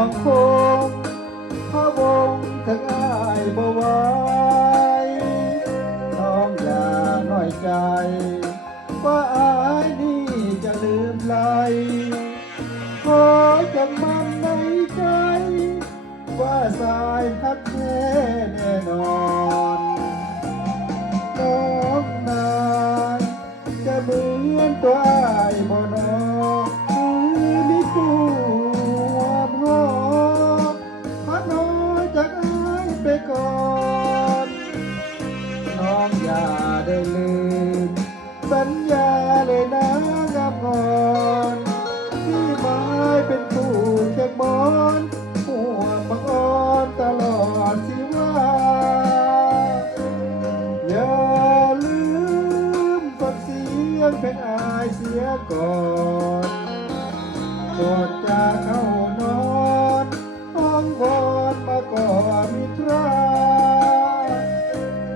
องคงพะวงถึงอายบ่ไหวน้องอย่าน้อยใจว่าอายนี่จะลืมไหลขอจำมันในใจว่าสายฮักแท้แน่นอนน้องนายจะเหมือนตัวอายบ่นอคือมีผู้หอมหอมพัดน้อยจากอายไปก่อนน้องอย่าได้ลืมสัญญาเลยนะงามงอนที่หมายเป็นผู้เคียงมอนห่วงบังอ่อนตลอดชีวาอย่าลืมฟังเสียงเพลงอายเสียก่อนก่อนจะเข้านอนห้องวอนมาก่อนมิตรา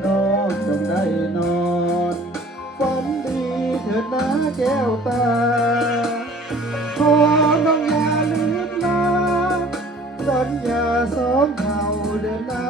น้องจงได้นอนฝันดีเถิดนะแก้วตาขอน้องอย่าลืมนะสัญญาสองเราเดินหน้า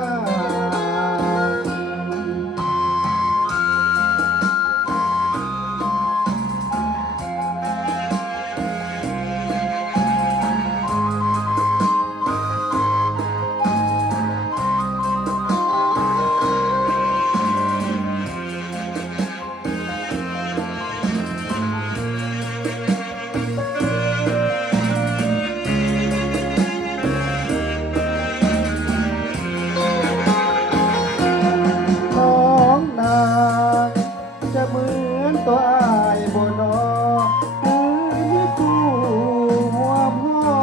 เหมือนตัวอายบนนอคือมีผู้ห่วงหอ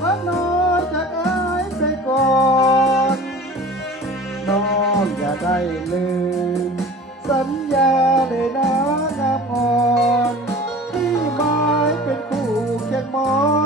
พัดน้อยจากอายไปก่อนน้องอย่าได้ลืมสัญญาเลยนะงามอ่อนที่หมายเป็นคู่เคียงมอน